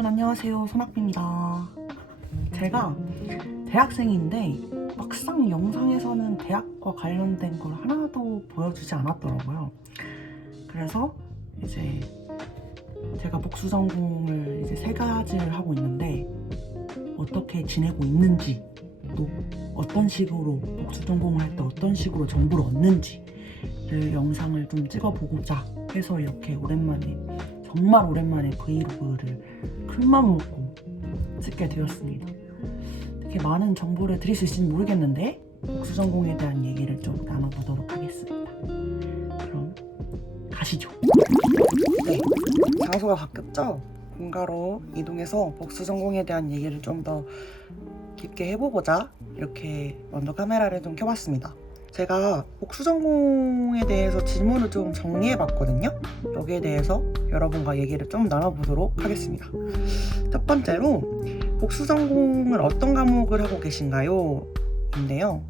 여러분 안녕하세요, 손학비입니다. 제가 대학생인데 막상 영상에서는 대학과 관련된 걸 하나도 보여주지 않았더라고요. 그래서 이제 제가 복수 전공을 이제 3가지를 하고 있는데 어떻게 지내고 있는지, 또 어떤 식으로 복수 전공을 할 때 어떤 식으로 정보를 얻는지를 영상을 좀 찍어보고자 해서 이렇게 정말 오랜만에 브이로그를 큰맘 먹고 찍게 되었습니다. 되게 많은 정보를 드릴 수 있을지 모르겠는데 복수 전공에 대한 얘기를 좀 나눠보도록 하겠습니다. 그럼 가시죠. 네, 장소가 바뀌었죠? 본가로 이동해서 복수 전공에 대한 얘기를 좀 더 깊게 해보고자 이렇게 먼저 카메라를 좀 켜봤습니다. 제가 복수 전공에 대해서 질문을 좀 정리해봤거든요. 여기에 대해서 여러분과 얘기를 좀 나눠보도록 하겠습니다. 첫 번째로 복수 전공은 어떤 과목을 하고 계신가요? 인데요.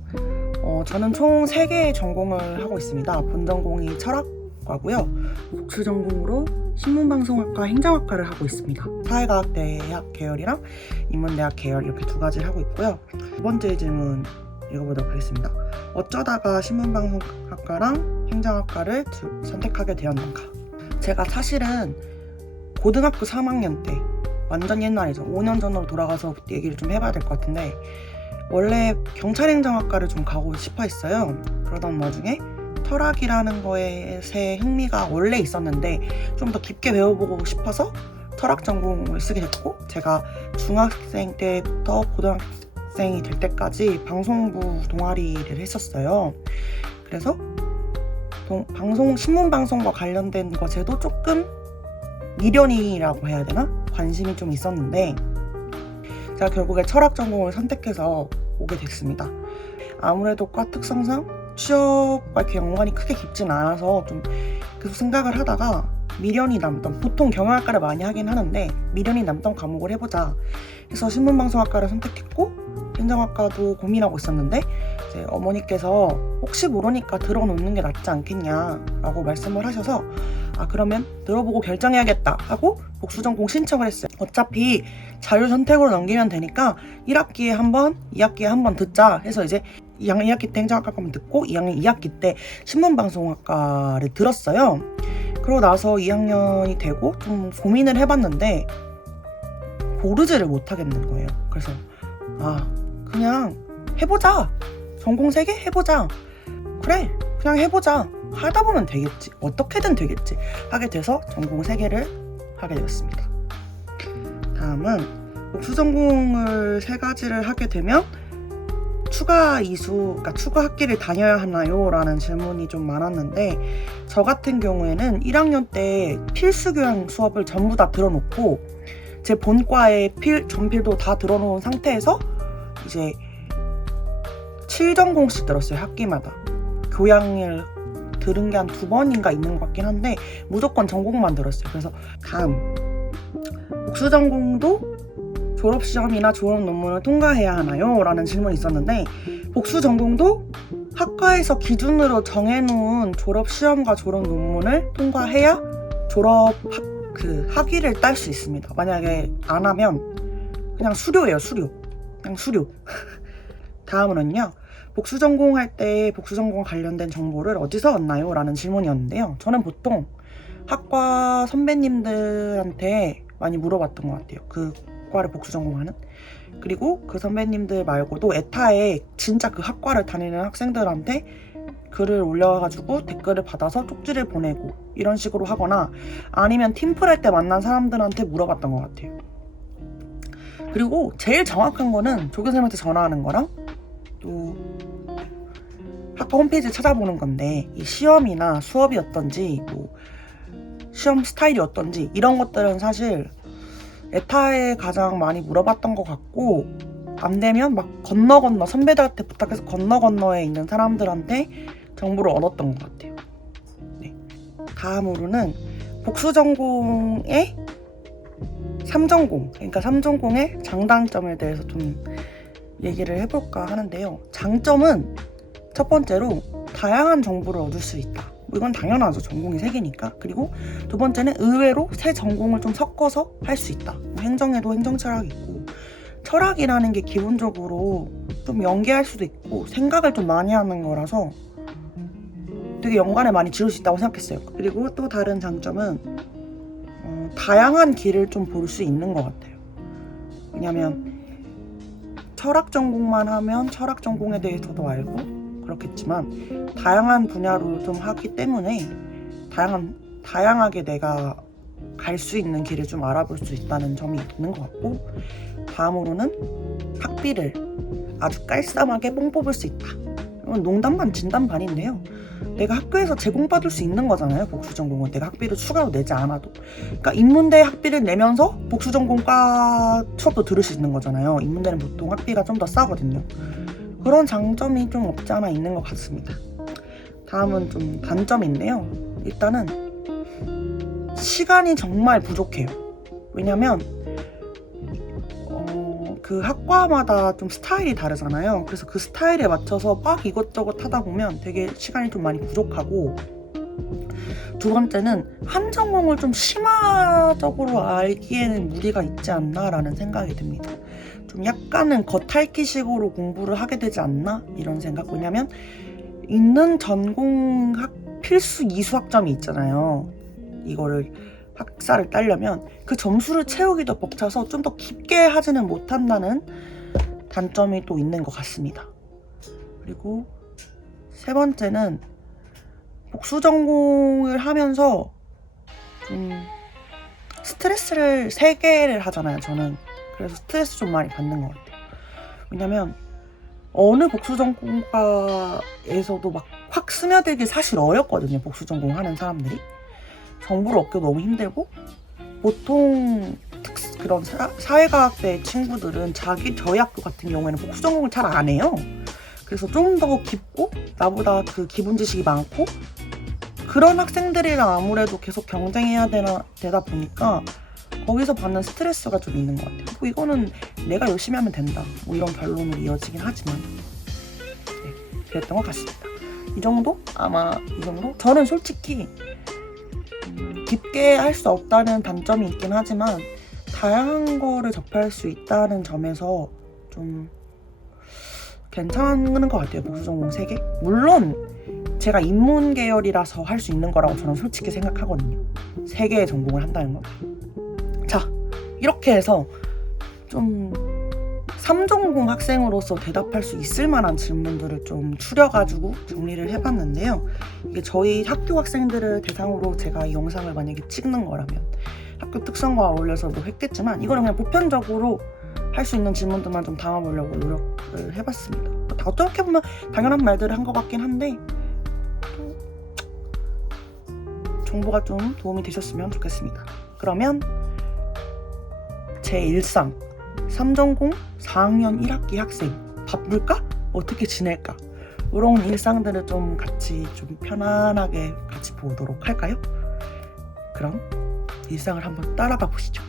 저는 총 3개의 전공을 하고 있습니다. 본 전공이 철학과고요. 복수 전공으로 신문방송학과 행정학과를 하고 있습니다. 사회과학대학 계열이랑 인문대학 계열 이렇게 2가지를 하고 있고요. 두 번째 질문 읽어보도록 하겠습니다. 어쩌다가 신문방송학과랑 행정학과를 선택하게 되었는가? 제가 사실은 고등학교 3학년 때, 완전 옛날이죠. 5년 전으로 돌아가서 얘기를 좀 해봐야 될 것 같은데, 원래 경찰행정학과를 좀 가고 싶어 했어요. 그러던 와중에 철학이라는 거에 흥미가 원래 있었는데 좀 더 깊게 배워보고 싶어서 철학 전공을 쓰게 됐고, 제가 중학생 때부터 고등학생이 될 때까지 방송부 동아리를 했었어요. 그래서 신문방송과 관련된 것에도 조금 미련이라고 해야 되나? 관심이 좀 있었는데 제가 결국에 철학 전공을 선택해서 오게 됐습니다. 아무래도 과 특성상 취업과 이렇게 연관이 크게 깊진 않아서 좀 계속 생각을 하다가 미련이 남던, 보통 경영학과를 많이 하긴 하는데 미련이 남던 과목을 해보자 해서 신문방송학과를 선택했고, 행정학과도 고민하고 있었는데 이제 어머니께서 혹시 모르니까 들어놓는 게 낫지 않겠냐라고 말씀을 하셔서 그러면 들어보고 결정해야겠다 하고 복수 전공 신청을 했어요. 어차피 자유 선택으로 넘기면 되니까 1학기에 한 번, 2학기에 한 번 듣자 해서 이제 2학년 2학기 때 행정학과 가면 듣고 2학년 2학기 때 신문방송학과를 들었어요. 그러고 나서 2학년이 되고 좀 고민을 해봤는데 고르지를 못하겠는 거예요. 그래서 그냥 해보자. 전공 3개 해보자. 그래, 그냥 해보자. 하다 보면 되겠지. 어떻게든 되겠지. 하게 돼서 전공 3개를 하게 되었습니다. 다음은 복수 전공을 3가지를 하게 되면 추가 학기를 다녀야 하나요? 라는 질문이 좀 많았는데, 저 같은 경우에는 1학년 때 필수 교양 수업을 전부 다 들어놓고 제 본과의 전필도 다 들어놓은 상태에서 이제 7전공씩 들었어요. 학기마다. 교양을 들은 게 한 2번인가 있는 것 같긴 한데 무조건 전공만 들었어요. 그래서 다음, 복수 전공도 졸업시험이나 졸업 논문을 통과해야 하나요? 라는 질문이 있었는데, 복수 전공도 학과에서 기준으로 정해놓은 졸업시험과 졸업 논문을 통과해야 학위를 딸 수 있습니다. 만약에 안 하면 그냥 수료예요. 그냥 수료. 다음으로는요, 복수 전공할 때 복수 전공 관련된 정보를 어디서 얻나요? 라는 질문이었는데요. 저는 보통 학과 선배님들한테 많이 물어봤던 것 같아요. 그 과를 복수 전공하는. 그리고 그 선배님들 말고도 에타에 진짜 그 학과를 다니는 학생들한테 글을 올려가지고 댓글을 받아서 쪽지를 보내고 이런 식으로 하거나, 아니면 팀플 할 때 만난 사람들한테 물어봤던 것 같아요. 그리고 제일 정확한 거는 조교선생님한테 전화하는 거랑 또 학과 홈페이지를 찾아보는 건데, 이 시험이나 수업이 어떤지, 시험 스타일이 어떤지 이런 것들은 사실 에타에 가장 많이 물어봤던 것 같고, 안 되면 막 건너 선배들한테 부탁해서 건너에 있는 사람들한테 정보를 얻었던 것 같아요. 네. 다음으로는 복수 전공의 3전공, 그러니까 3전공의 장단점에 대해서 좀 얘기를 해볼까 하는데요. 장점은 첫 번째로 다양한 정보를 얻을 수 있다. 이건 당연하죠. 전공이 3개니까. 그리고 두 번째는 의외로 세 전공을 좀 섞어서 할 수 있다. 행정에도 행정 철학이 있고, 철학이라는 게 기본적으로 좀 연계할 수도 있고 생각을 좀 많이 하는 거라서 되게 연관을 많이 지을 수 있다고 생각했어요. 그리고 또 다른 장점은 다양한 길을 좀 볼 수 있는 것 같아요. 왜냐면 철학 전공만 하면 철학 전공에 대해서도 알고 그렇겠지만 다양한 분야로 좀 하기 때문에 다양하게 내가 갈 수 있는 길을 좀 알아볼 수 있다는 점이 있는 것 같고, 다음으로는 학비를 아주 깔쌈하게 뽕 뽑을 수 있다. 이건 농담 반 진담 반인데요. 내가 학교에서 제공받을 수 있는 거잖아요. 복수전공은 내가 학비를 추가로 내지 않아도. 그러니까 인문대 학비를 내면서 복수전공과 수업도 들을 수 있는 거잖아요. 인문대는 보통 학비가 좀 더 싸거든요. 그런 장점이 좀 없지 않아 있는 것 같습니다. 다음은 좀 단점인데요. 일단은 시간이 정말 부족해요. 왜냐면 그 학과마다 좀 스타일이 다르잖아요. 그래서 그 스타일에 맞춰서 막 이것저것 하다 보면 되게 시간이 좀 많이 부족하고, 두 번째는 한 전공을 좀 심화적으로 알기에는 무리가 있지 않나라는 생각이 듭니다. 좀 약간은 겉핥기식으로 공부를 하게 되지 않나 이런 생각. 왜냐면 있는 전공 필수 이수학점이 있잖아요. 이거를 학사를 따려면 그 점수를 채우기도 벅차서 좀 더 깊게 하지는 못한다는 단점이 또 있는 것 같습니다. 그리고 세 번째는 복수 전공을 하면서 좀 스트레스를 3개를 하잖아요, 저는. 그래서 스트레스 좀 많이 받는 것 같아요. 왜냐면 어느 복수 전공과에서도 막 확 스며들기 사실 어렵거든요, 복수 전공 하는 사람들이. 정보를 얻기도 너무 힘들고, 보통 그런 사회과학대 친구들은 저희 학교 같은 경우에는 복수 전공을 잘 안 해요. 그래서 좀 더 깊고 나보다 그 기본 지식이 많고 그런 학생들이랑 아무래도 계속 경쟁해야 되다 보니까 거기서 받는 스트레스가 좀 있는 것 같아요. 뭐 이거는 내가 열심히 하면 된다, 뭐 이런 결론으로 이어지긴 하지만, 네, 그랬던 것 같습니다. 이 정도? 아마 이 정도? 저는 솔직히 깊게 할 수 없다는 단점이 있긴 하지만 다양한 거를 접할 수 있다는 점에서 좀 괜찮은 것 같아요. 복수 전공 3개. 물론 제가 인문 계열이라서 할 수 있는 거라고 저는 솔직히 생각하거든요. 3개의 전공을 한다는 건. 자, 이렇게 해서 좀 3전공 학생으로서 대답할 수 있을 만한 질문들을 좀 추려가지고 정리를 해봤는데요. 이게 저희 학교 학생들을 대상으로 제가 이 영상을 만약에 찍는 거라면 학교 특성과 어울려서도 했겠지만, 이거는 그냥 보편적으로 할 수 있는 질문들만 좀 담아보려고 노력을 해봤습니다. 어떻게 보면 당연한 말들을 한 것 같긴 한데 정보가 좀 도움이 되셨으면 좋겠습니다. 그러면 제 일상 3전공 4학년 1학기 학생, 바쁠까? 어떻게 지낼까? 이런 일상들을 좀 같이 좀 편안하게 같이 보도록 할까요? 그럼 일상을 한번 따라가 보시죠.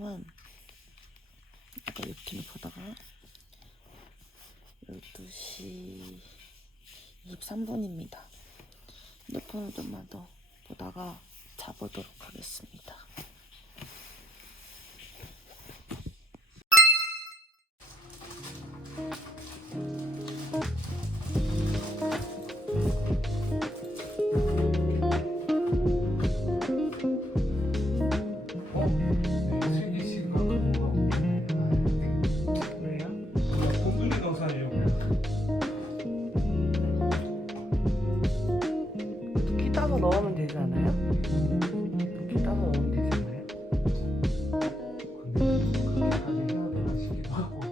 지금은 아까 유튜브 보다가 12시 23분입니다. 핸드폰을 좀만 더 보다가 자보도록 하겠습니다. 넣으면 되지 않아요? 이렇게 따서 넣으면 되지 않아요? 근데 그렇게까지 해야 되나 싶기도 하고.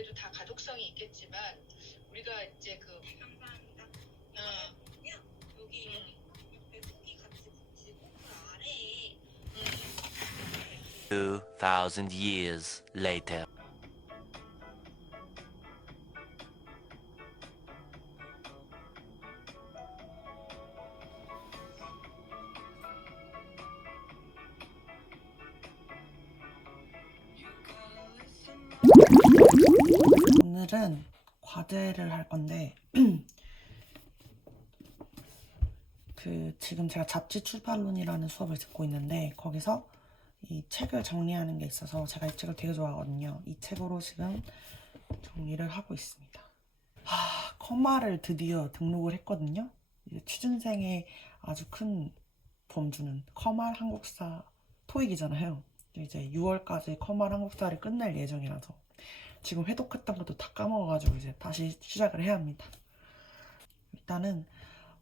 그래도 다 가독성이 있겠지만 우리가 이제 그 감사합니다. 어, 여기 옆에 후기 같이 붙이고 그 아래에 2,000 years later. 오늘은 과제를 할 건데 지금 제가 잡지 출판론이라는 수업을 듣고 있는데 거기서 이 책을 정리하는 게 있어서 제가 이 책을 되게 좋아하거든요. 이 책으로 지금 정리를 하고 있습니다. 커마를 드디어 등록을 했거든요. 이제 취준생의 아주 큰 범주는 커말 한국사 토익이잖아요. 이제 6월까지 커말 한국사를 끝낼 예정이라서 지금 회독했던 것도 다 까먹어가지고 이제 다시 시작을 해야 합니다. 일단은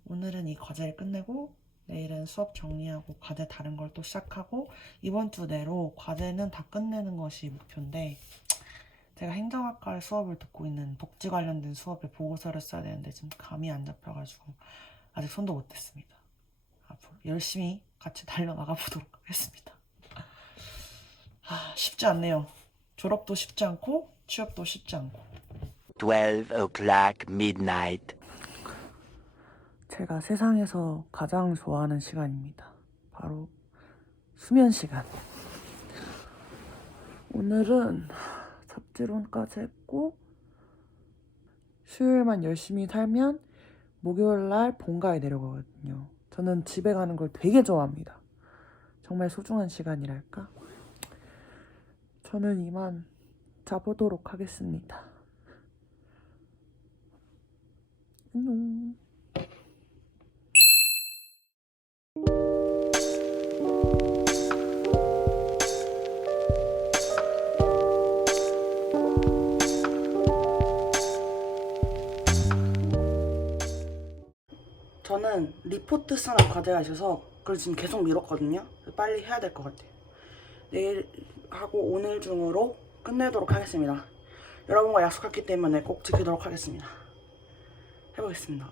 오늘은 이 과제를 끝내고 내일은 수업 정리하고 과제 다른 걸 또 시작하고 이번 주 내로 과제는 다 끝내는 것이 목표인데 제가 행정학과의 수업을 듣고 있는 복지 관련된 수업에 보고서를 써야 되는데 지금 감이 안 잡혀가지고 아직 손도 못 댔습니다. 앞으로 열심히 같이 달려나가 보도록 하겠습니다. 쉽지 않네요. 졸업도 쉽지 않고 취업도 쉽지 않고. 12 o'clock midnight. 제가 세상에서 가장 좋아하는 시간입니다. 바로 수면 시간. 오늘은 잡지론까지 했고 수요일만 열심히 살면 목요일날 본가에 내려가거든요. 저는 집에 가는 걸 되게 좋아합니다. 정말 소중한 시간이랄까? 저는 이만 자보도록 하겠습니다. 안녕. 저는 리포트 쓰는 과제가 있어서 그걸 지금 계속 미뤘거든요. 빨리 해야 될 것 같아요. 내일 하고 오늘 중으로 끝내도록 하겠습니다. 여러분과 약속했기 때문에 꼭 지키도록 하겠습니다. 해보겠습니다.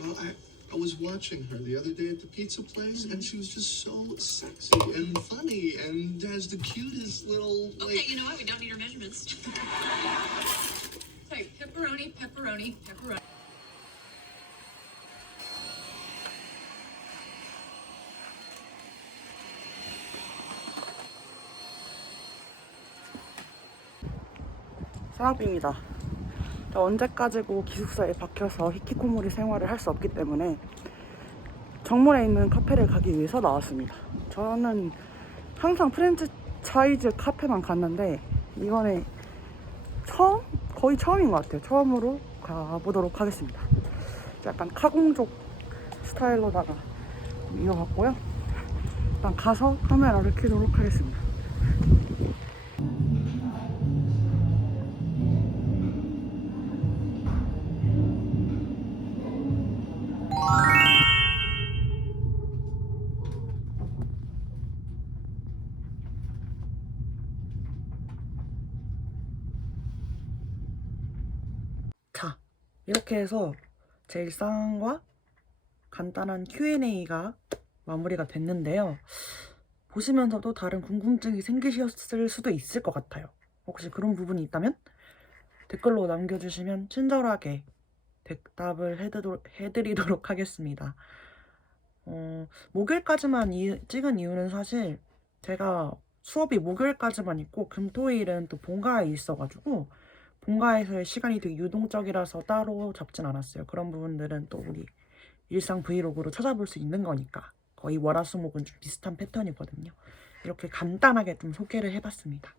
Well, I was watching her the other day at the pizza place, and she was just so sexy and funny and has the cutest little, Okay, you know what? We don't need her measurements. Sorry, pepperoni, pepperoni, pepperoni. 사학비입니다. 언제까지고 기숙사에 박혀서 히키코모리 생활을 할 수 없기 때문에 정문에 있는 카페를 가기 위해서 나왔습니다. 저는 항상 프랜차이즈 카페만 갔는데 이번에 거의 처음인 것 같아요. 처음으로 가보도록 하겠습니다. 약간 카공족 스타일로다가 이어갔고요. 일단 가서 카메라를 켜도록 하겠습니다. 자, 이렇게 해서 제 일상과 간단한 Q&A가 마무리가 됐는데요. 보시면서도 다른 궁금증이 생기셨을 수도 있을 것 같아요. 혹시 그런 부분이 있다면 댓글로 남겨주시면 친절하게 대답을 해드리도록 하겠습니다. 목요일까지만 찍은 이유는 사실 제가 수업이 목요일까지만 있고 금토일은 또 본가에 있어가지고 본가에서의 시간이 되게 유동적이라서 따로 잡진 않았어요. 그런 부분들은 또 우리 일상 브이로그로 찾아볼 수 있는 거니까 거의 월화수목은 좀 비슷한 패턴이거든요. 이렇게 간단하게 좀 소개를 해봤습니다.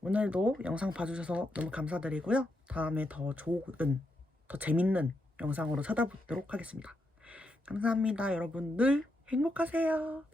오늘도 영상 봐주셔서 너무 감사드리고요. 다음에 더 좋은, 더 재밌는 영상으로 찾아보도록 하겠습니다. 감사합니다. 여러분 늘 행복하세요.